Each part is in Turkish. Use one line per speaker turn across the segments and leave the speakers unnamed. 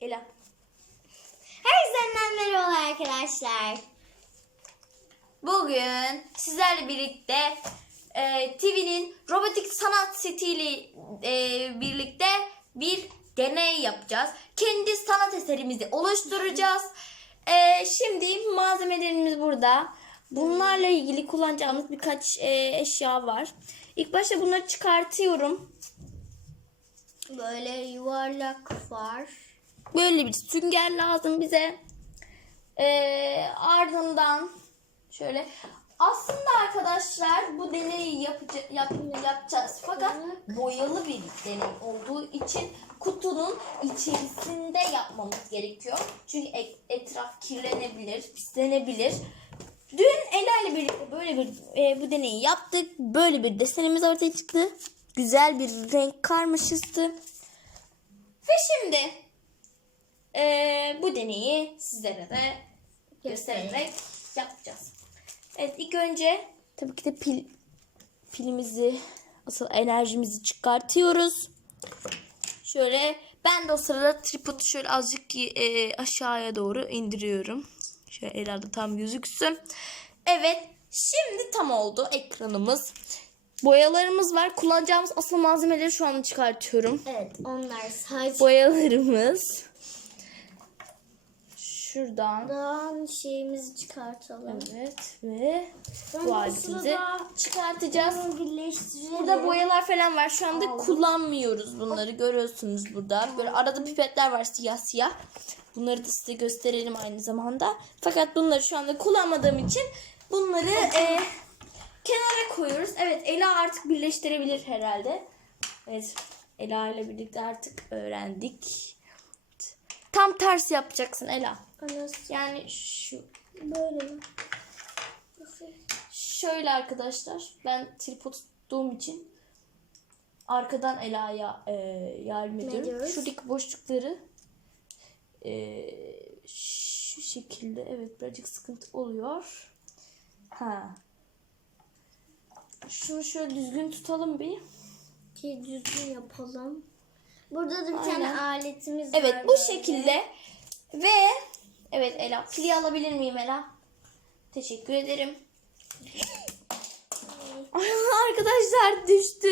Ela.
Herkese merhaba arkadaşlar.
Bugün sizlerle birlikte e, TV'nin robotik sanat setiyle e, birlikte bir deney yapacağız. Kendi sanat eserimizi oluşturacağız. E, şimdi malzemelerimiz burada. Bunlarla ilgili kullanacağımız birkaç e, eşya var. İlk başta bunları çıkartıyorum.
Böyle yuvarlak var.
Böyle bir sünger lazım bize. Ee, ardından şöyle aslında arkadaşlar bu deneyi yapıca- yap- yapacağız. Fakat boyalı bir deney olduğu için kutunun içerisinde yapmamız gerekiyor. Çünkü etraf kirlenebilir, pislenebilir. Dün Ela ile birlikte böyle bir e, bu deneyi yaptık. Böyle bir desenimiz ortaya çıktı. Güzel bir renk karmaşası. Ve şimdi ee, bu deneyi sizlere de göstererek yapacağız. Evet ilk önce tabii ki de pil pilimizi asıl enerjimizi çıkartıyoruz. Şöyle ben de o sırada tripodu şöyle azıcık e, aşağıya doğru indiriyorum. Şöyle ellerde tam gözüksün. Evet şimdi tam oldu ekranımız. Boyalarımız var. Kullanacağımız asıl malzemeleri şu an çıkartıyorum.
Evet onlar sadece
Boyalarımız. Şuradan.
daha şeyimizi çıkartalım.
Evet ve
Ben
bu
bu
aletimizi
sırada
çıkartacağız.
bunu birleştirelim.
Burada boyalar falan var. Şu anda kullanmıyoruz bunları. Görüyorsunuz burada. Böyle arada pipetler var siyah siyah. Bunları da size gösterelim aynı zamanda. Fakat bunları şu anda kullanmadığım için bunları e, kenara koyuyoruz. Evet Ela artık birleştirebilir herhalde. Evet Ela ile birlikte artık öğrendik. Tam tersi yapacaksın Ela.
Anası
Yani şu
böyle mi? Nasıl?
Şöyle arkadaşlar ben tripod tuttuğum için arkadan Ela'ya e, yardım ediyorum. Şuradaki boşlukları e, şu şekilde evet birazcık sıkıntı oluyor. Ha. Şunu şöyle düzgün tutalım bir.
Ki düzgün yapalım. Burada da bir
Aynen.
tane aletimiz
Evet
var.
bu
böyle.
şekilde ve evet Ela pili alabilir miyim Ela? Teşekkür ederim. Arkadaşlar düştü.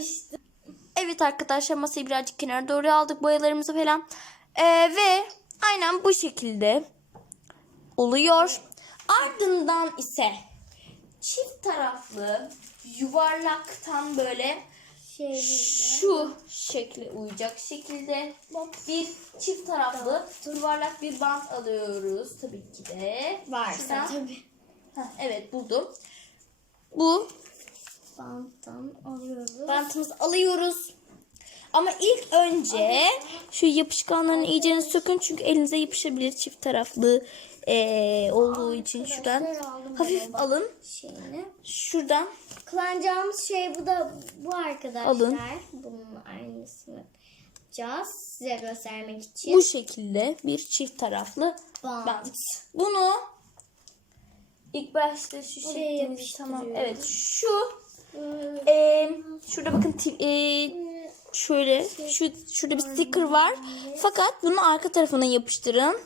İşte.
Evet arkadaşlar masayı birazcık kenara doğru aldık boyalarımızı falan. Ee, ve aynen bu şekilde oluyor. Ardından ise çift taraflı yuvarlaktan böyle
Şey,
şu şekle uyacak şekilde bir çift taraflı yuvarlak bir bant alıyoruz tabii ki de.
varsa
Şuradan-
tabii.
Heh, evet buldum. Bu
Banttan alıyoruz.
bantımızı alıyoruz. Ama ilk önce şu yapışkanların iyicene sökün çünkü elinize yapışabilir çift taraflı eee, olduğu için şuradan hafif alın.
Şeyini.
Şuradan
Kullanacağımız şey bu da bu arkadaşlar.
Alın.
Bunun aynısını yapacağız size göstermek için.
bu şekilde bir çift taraflı
Bant.
bant. Bunu ilk başta şu şeklimizi tamam. Evet şu eee, şurada bakın eee, şöyle şu şurada bir sticker var. Fakat bunu arka tarafına yapıştırın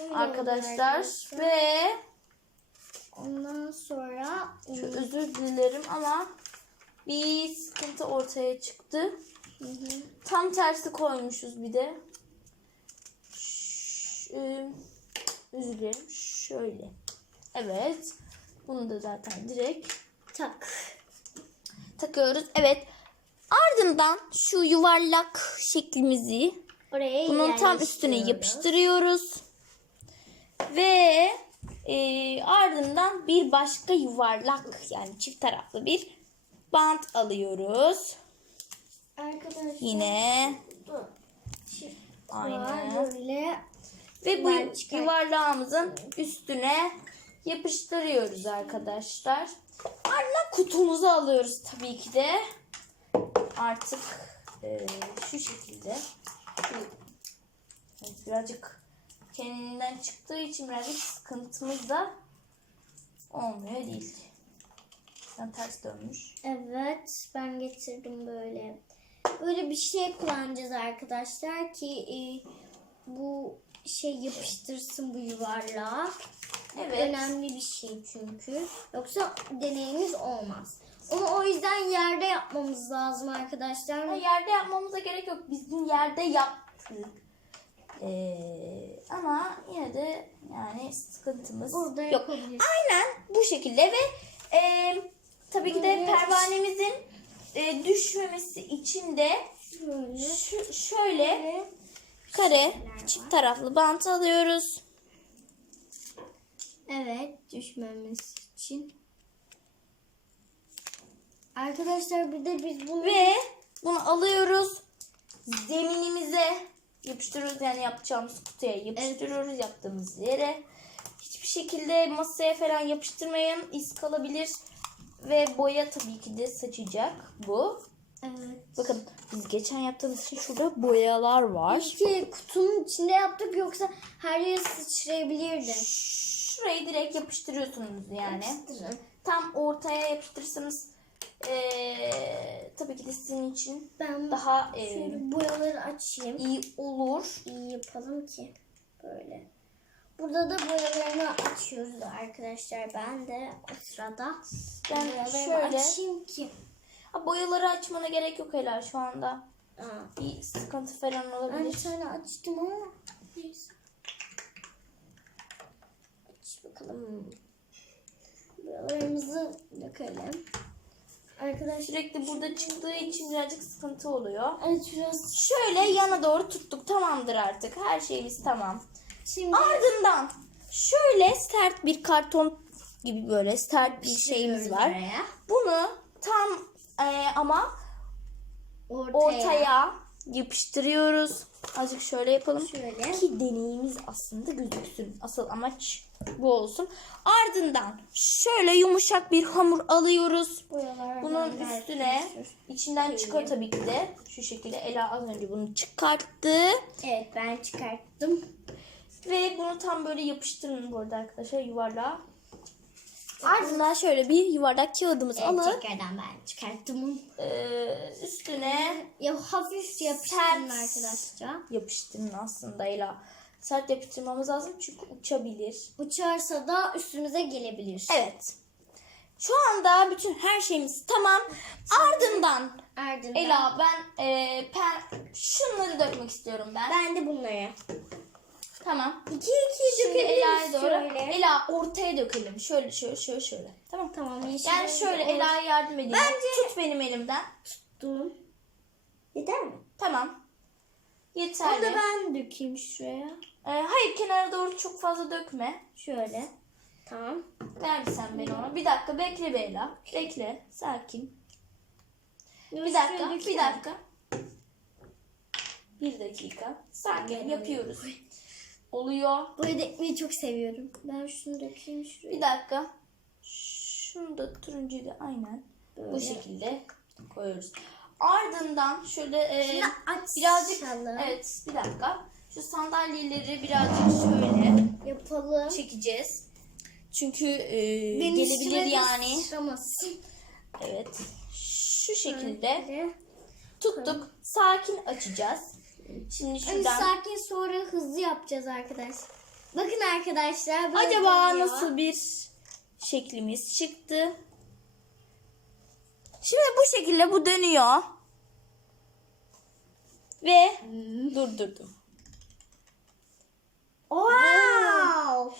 öyle
arkadaşlar ve
Ondan sonra
Şu özür dilerim ama bir sıkıntı ortaya çıktı. Tam tersi koymuşuz bir de. Ş- e, özür dilerim. Şöyle. Evet. Bunu da zaten direkt
tak.
takıyoruz. Evet. Ardından şu yuvarlak şeklimizi
Oraya
bunun tam üstüne yapıştırıyoruz. Ve e, ardından bir başka yuvarlak yani çift taraflı bir bant alıyoruz.
Arkadaşlar
Yine
bu çift
Aynen.
var böyle.
ve bu yuvarlağımızın üstüne yapıştırıyoruz arkadaşlar. Ardından kutumuzu alıyoruz tabii ki de. Artık e, şu şekilde. Birazcık kendinden çıktığı için birazcık sıkıntımız da olmuyor değil. Ben ters dönmüş.
Evet ben getirdim böyle Böyle bir şey kullanacağız arkadaşlar ki e, bu şey yapıştırsın bu yuvarlağa.
Evet.
Önemli bir şey çünkü. Yoksa deneyimiz olmaz. Onu o yüzden yerde yapmamız lazım arkadaşlar.
Ha, yerde yapmamıza gerek yok. Biz dün yerde yaptık. Ee, ama yine de yani sıkıntımız
Burada
yok. Aynen bu şekilde ve e, tabii ki de pervanemizin e, düşmemesi için de
Böyle.
şu, şöyle kare çift taraflı bant alıyoruz.
Evet düşmemesi için. Arkadaşlar bir de biz bunu
Ve bunu alıyoruz. Zeminimize yapıştırıyoruz yani yapacağımız kutuya yapıştırıyoruz yaptığımız yere. Hiçbir şekilde masaya falan yapıştırmayın. iz kalabilir. Ve boya tabii ki de saçacak bu.
evet.
Bakın biz geçen yaptığımız için şurada boyalar var.
İki kutunun içinde yaptık yoksa her yere sıçrayabilirdi.
Şurayı direkt yapıştırıyorsunuz yani.
Yapıştırın.
Tam ortaya yapıştırırsanız eee, tabii ki de sizin için
Ben
daha
şöyle boyaları açayım.
iyi olur.
İyi yapalım ki böyle. Burada da boyalarını açıyoruz arkadaşlar. Ben de o sırada
Ben
boyalarımı
şöyle
açayım ki.
Ha, boyaları açmana gerek yok Ela şu anda.
Aa,
Bir sıkıntı falan
ben
olabilir.
bir tane açtım ama neyse. Aç bakalım. Boyalarımızı dökelim. Arkadaşlar
Sürekli burada çıktığı için birazcık sıkıntı oluyor.
evet biraz
Şöyle yana doğru tuttuk. Tamamdır artık. Her şeyimiz tamam.
şimdi
Ardından şöyle sert bir karton gibi böyle sert bir şeyimiz var.
oraya.
Bunu tam e, ama
Ortaya.
ortaya yapıştırıyoruz. Azıcık şöyle yapalım.
Şöyle.
Ki deneyimiz aslında gözüksün. Asıl amaç bu olsun. Ardından şöyle yumuşak bir hamur alıyoruz.
Boyalardan
Bunun üstüne
sür-
içinden çıkıyor tabii ki de. Şu şekilde Ela az önce bunu çıkarttı.
Evet ben çıkarttım.
Ve bunu tam böyle yapıştırın bu arada arkadaşlar yuvarlağa. Ardından şöyle bir yuvarlak kağıdımız
Evet,
alıp
tekrardan ben çıkarttım onu.
e, üstüne
Ya hafif yapıştırın
Sert.
arkadaşlar.
yapıştırın aslında Ela. Sert yapıştırmamız lazım çünkü uçabilir.
Uçarsa da üstümüze gelebilir.
Evet. Şu anda bütün her şeyimiz tamam. Ardından
Ardından
Ela ben e, pen, şunları dökmek istiyorum ben.
ben de bunları.
Tamam.
İki iki
Şimdi Ela'ya doğru.
şöyle.
Ela ortaya dökelim. Şöyle şöyle şöyle şöyle. Tamam.
Tamam yeşil.
Yani şöyle Ela'ya yardım edeyim.
Bence-
Tut benim elimden.
Tuttum. Yeter mi?
Tamam.
Onu
Yeterli.
da ben dökeyim şuraya.
Ee, hayır kenara doğru çok fazla dökme.
Şöyle. Tamam.
Ver sen beni ona. Bir dakika bekle Beyla. Bekle. Sakin. Bir dakika. Bir dakika. Bir dakika. Sakin yapıyoruz. Oluyor.
Böyle dökmeyi çok seviyorum. Ben şunu dökeyim şuraya.
Bir dakika. Şunu da turuncuyu da aynen bu
Böyle.
şekilde koyuyoruz. Ardından şöyle e, birazcık evet bir dakika. Şu sandalyeleri birazcık şöyle
Yapalım.
çekeceğiz. Çünkü e,
Benim
gelebilir yani.
sıçramasın.
Evet. Şu şekilde
Böyle.
tuttuk. Sakin açacağız. Şimdi
Hani
şuradan
sakin sonra hızlı yapacağız arkadaşlar. Bakın arkadaşlar.
acaba
dönüyor.
nasıl bir şeklimiz çıktı? Şimdi bu şekilde bu dönüyor. Ve durdurdum.
Wow.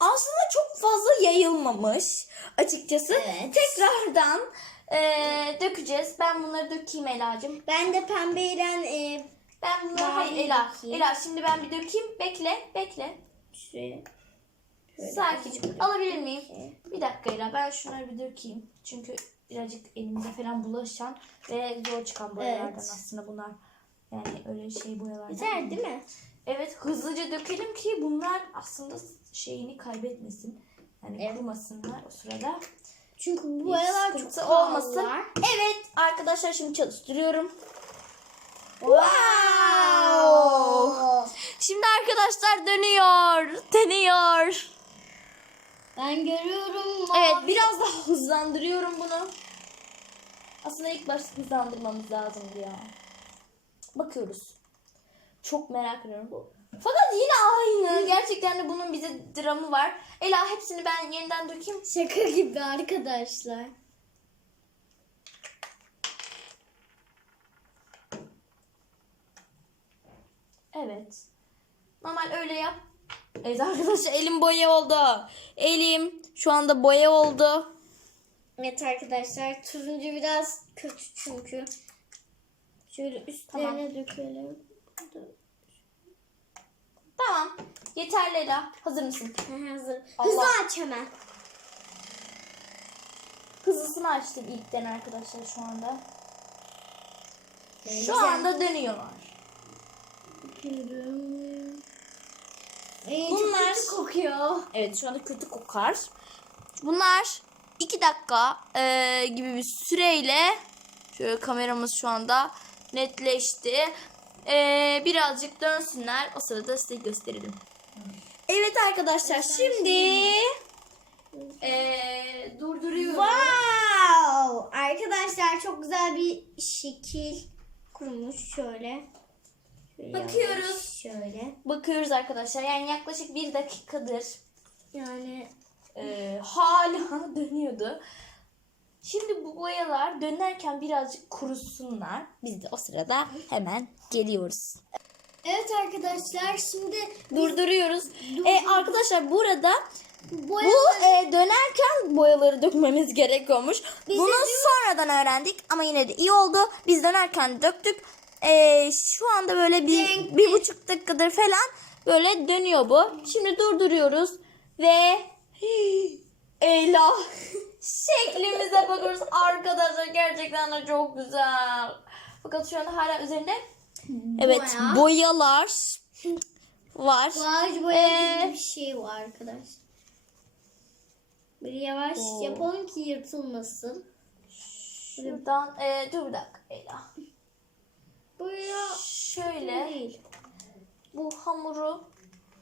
Aslında çok fazla yayılmamış açıkçası.
Evet.
Tekrardan eee, dökeceğiz. Ben bunları dökeyim Ela'cığım.
Ben de pembeyle e,
Ben bunları
Mavi
hayır Ela.
dökeyim.
Ela şimdi ben bir dökeyim. Bekle, bekle.
şuraya.
Sakin. Alabilir miyim? Bir dakika Ela. Ben şunları bir dökeyim. Çünkü birazcık elimize falan bulaşan ve zor çıkan boyalardan
Evet.
aslında bunlar. Yani öyle şey boyalardan.
Yeter değil mi?
Evet hızlıca dökelim ki bunlar aslında şeyini kaybetmesin. Yani
Evet.
kurumasınlar o sırada.
Çünkü bu boyalar çok
sıkıntı
olmasın.
Evet arkadaşlar şimdi çalıştırıyorum.
Wow.
Şimdi arkadaşlar dönüyor. Dönüyor.
Ben görüyorum.
Evet
mavi.
biraz daha hızlandırıyorum bunu. Aslında ilk başta hızlandırmamız lazımdı ya. Bakıyoruz. Çok merak ediyorum. Fakat yine aynı. Gerçekten de bunun bize dramı var. Ela hepsini ben yeniden dökeyim.
Şaka gibi arkadaşlar.
Evet. Normal öyle yap. Evet arkadaşlar elim boya oldu. Elim şu anda boya oldu.
Evet arkadaşlar turuncu biraz kötü çünkü. Şöyle üstlerine dökelim.
Tamam. Yeterli Ela. Hazır mısın?
Hazır.
Allah.
Hızlı aç hemen.
Hızlısını açtım ilkten arkadaşlar şu anda. Şu
Güzel.
anda dönüyorlar.
Ee,
Bunlar-
kötü kokuyor.
Evet şu anda kötü kokar. Bunlar 2 dakika e, gibi bir süreyle şöyle kameramız şu anda netleşti. E, birazcık dönsünler. O sırada size gösterelim. Evet arkadaşlar şimdi e, durduruyorum.
Wow! Arkadaşlar çok güzel bir şekil kurmuş şöyle. Şöyle
Bakıyoruz.
Şöyle.
Bakıyoruz arkadaşlar. Yani yaklaşık bir dakikadır
Yani
e, hala dönüyordu. Şimdi bu boyalar dönerken birazcık kurusunlar. Biz de o sırada hemen geliyoruz.
Evet arkadaşlar şimdi
Durduruyoruz. E, arkadaşlar burada
boya
bu e, dönerken boyaları dökmemiz gerekiyormuş.
Biz
Bunu
de
sonradan öğrendik ama yine de iyi oldu. Biz dönerken döktük. E, şu anda böyle bir,
Renkli.
bir buçuk dakikadır falan böyle dönüyor bu. Şimdi durduruyoruz ve Ela şeklimize bakıyoruz. Arkadaşlar gerçekten de çok güzel. Fakat şu anda hala üzerinde evet
Boya.
boyalar var.
Guaj boya
Ee,
gibi bir şey var arkadaşlar. Böyle yavaş
Oo.
yapalım ki yırtılmasın.
Şuradan e, dur bir dakika Ela.
Boya
Şöyle
değil.
bu hamuru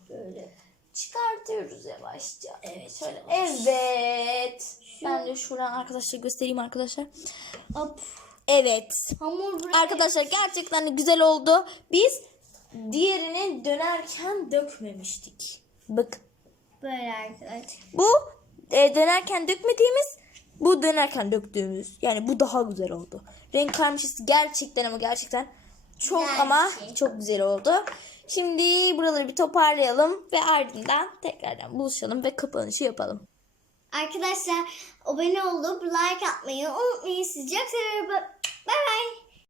Böyle.
Çıkartıyoruz yavaşça. Evet şöyle. Evet. Ben de şuradan arkadaşlar göstereyim arkadaşlar.
Hop.
Evet.
Hamur.
Arkadaşlar gerçekten de güzel oldu. Biz diğerini dönerken dökmemiştik. Bakın.
Böyle arkadaşlar.
Bu e, dönerken dökmediğimiz bu dönerken döktüğümüz. Yani bu daha güzel oldu. Renk karmaşası gerçekten ama gerçekten çok
Güzel
ama çok güzel oldu. Şimdi buraları bir toparlayalım ve ardından tekrardan buluşalım ve kapanışı yapalım.
Arkadaşlar abone olup like atmayı unutmayın. Sizi çok seviyorum. Bye bye.